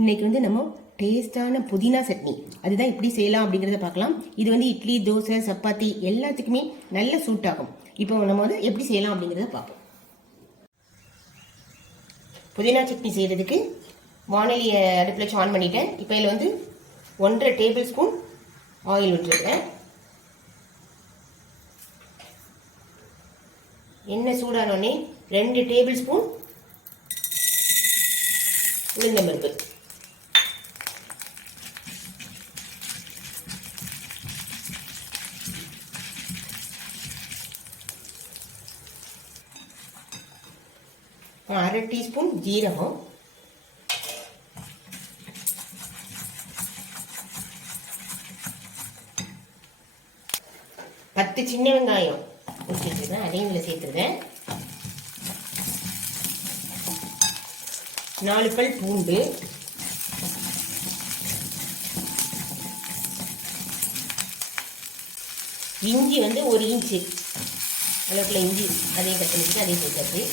இன்னைக்கு நம்ம டேஸ்டான புதினா சட்னி அதுதான் எப்படி செய்யலாம் அப்படிங்கிறத பார்க்கலாம். இது இட்லி, தோசை, சப்பாத்தி எல்லாத்துக்குமே நல்ல சூட் ஆகும். இப்போ நம்ம எப்படி செய்யலாம் அப்படிங்கிறத பார்ப்போம். புதினா சட்னி செய்யறதுக்கு வானலியை அடுப்பில் வச்சு ஆன் பண்ணிட்டேன். இப்போ இதில் 1.5 டேபிள் ஸ்பூன் ஆயில் விட்டுருக்கேன். எண்ணெய் சூடானோடனே 2 டேபிள் ஸ்பூன் உளுந்தம்பருப்பு, 1/2 டீஸ்பூன் ஜீரகம், 10 சின்ன வெங்காயம் ஊற்றிட்டுருக்கேன், அதையும் இதில் சேர்த்துருக்கேன். 4 பல் பூண்டு, இஞ்சி 1 இன்ச்சு அளவுக்குள்ள இஞ்சி அதையும் கட் பண்ணிட்டு அதையும் சேர்த்தாச்சு.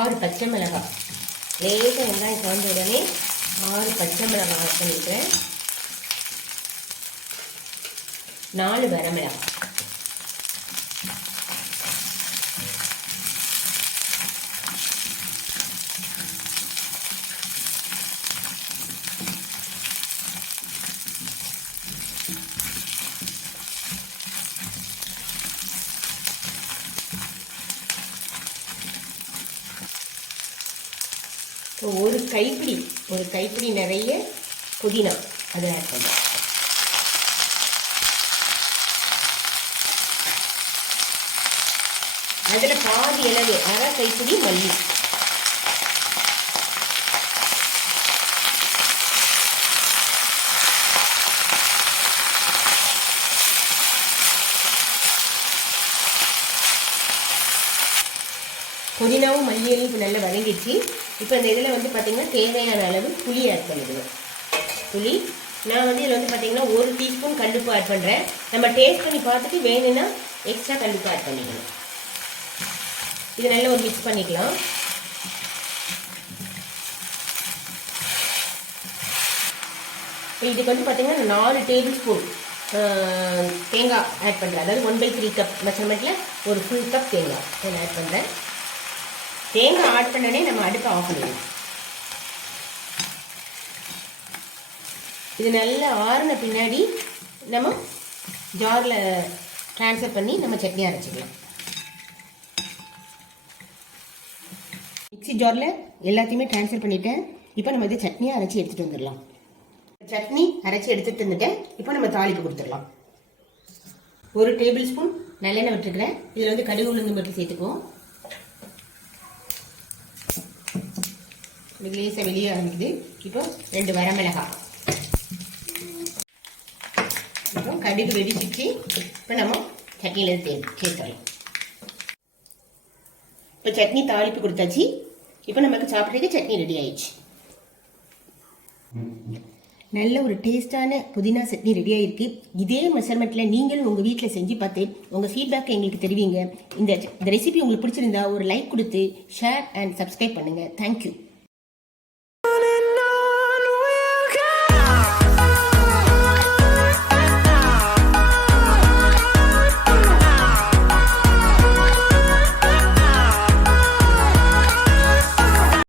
ஆறு பச்சை மிளகாய், லேசாக வெங்காயம் குழந்த உடனே 6 பச்சை மிளகாய் ஆட் பண்ணிக்கிறேன். 4 வரமிளகாய், ஒரு கைப்பிடி நிறைய புதினா அதை ஆட் பண்ணுறேன். அதில் பாதி அளவு 1/2 கைப்பிடி மல்லி, புதினாவும் மல்லியையும் இப்போ நல்லா வதங்கிடுச்சு. இப்போ இந்த இதில் பார்த்தீங்கன்னா தேவையான அளவு புளி ஆட் பண்ணிக்கணும். புளி நான் இதில் பார்த்தீங்கன்னா 1 டீஸ்பூன் கல்லுப்பு ஆட் பண்ணுறேன். நம்ம டேஸ்ட் பண்ணி பார்த்துட்டு வேணும்னா எக்ஸ்ட்ரா கல்லுப்பு ஆட் பண்ணிக்கணும். இது நல்லா ஒரு மிக்ஸ் பண்ணிக்கலாம். இதுக்கு பார்த்தீங்கன்னா 4 டேபிள் ஸ்பூன் தேங்காய் ஆட் பண்ணுறேன். அதாவது 1/3 கப் மெஷர்மெண்ட்டில் ஒரு ஃபுல் கப் தேங்காய் இதில் ஆட் பண்ணுறேன். தேங்காய் ஆட் பண்ணனே நம்ம அடுப்பை ஆஃப் பண்ணிடணும். இது நல்லா ஆறின பின்னாடி நம்ம ஜாரில் ட்ரான்ஸ்ஃபர் பண்ணி நம்ம சட்னி அரைச்சிக்கலாம். மிக்ஸி ஜாரில் எல்லாத்தையுமே ட்ரான்ஸ்ஃபர் பண்ணிட்டேன். இப்போ நம்ம இதை சட்னியாக அரைச்சி எடுத்துகிட்டு வந்துடலாம். சட்னி அரைச்சி எடுத்துகிட்டு வந்துட்டேன். இப்போ நம்ம தாளிப்பு கொடுத்துடலாம். 1 டேபிள் ஸ்பூன் நல்லெண்ணெய் விட்டுருக்கிறேன். இதில் கடுகு உளுந்து மட்டும் சேர்த்துக்குவோம். லேசாக வெளியே ஆரம்பிக்குது. இப்போ 2 வரமிளகாய், இப்போ கடுகு வெடிச்சிச்சு. இப்போ நம்ம சட்னியில் சேர்த்துடலாம். இப்போ சட்னி தாளிப்பு கொடுத்தாச்சு. இப்போ நமக்கு சாப்பிட்றதுக்கு சட்னி ரெடி ஆயிடுச்சு. நல்ல ஒரு டேஸ்டான புதினா சட்னி ரெடி ஆகிருக்கு. இதே மெஷர்மெண்ட்டில் நீங்களும் உங்கள் வீட்டில் செஞ்சு பார்த்து உங்கள் ஃபீட்பேக்கை எங்களுக்கு தெரிவிங்க. இந்த ரெசிபி உங்களுக்கு பிடிச்சிருந்தா ஒரு லைக் கொடுத்து ஷேர் அண்ட் சப்ஸ்கிரைப் பண்ணுங்கள். தேங்க்யூ.